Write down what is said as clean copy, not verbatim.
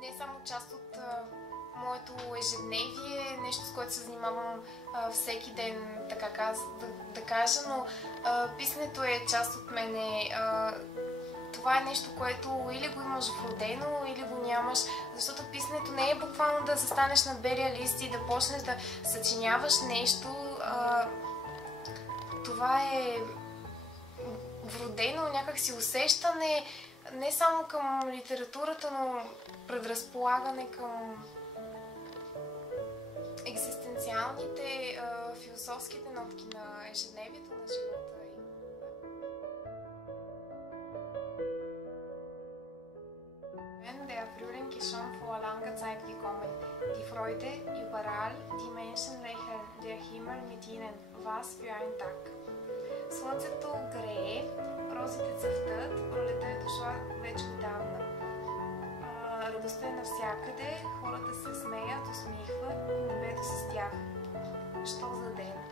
не само част от моето ежедневие, нещо с което се занимавам всеки ден, така да кажа, но писането е част от мене. Това е нещо, което или го имаш вродено, или го нямаш, защото писането не е буквално да застанеш на белия лист и да почнеш да съчиняваш нещо. Това е вродено някакси усещане, не само към литературата, но предразполагане към екзистенциалните, философските нотки на ежедневието на живота. Der Frühling ist schon vor langer Zeit gekommen. Die Freude überall, die Menschen lächeln, der Himmel mit ihnen. Was für ein Tag! Слънцето грее, розите цъфтат, пролетта е дошла вече отдавна. Радостта е навсякъде, хората се смеят, усмихват, небето с тях. Що за ден!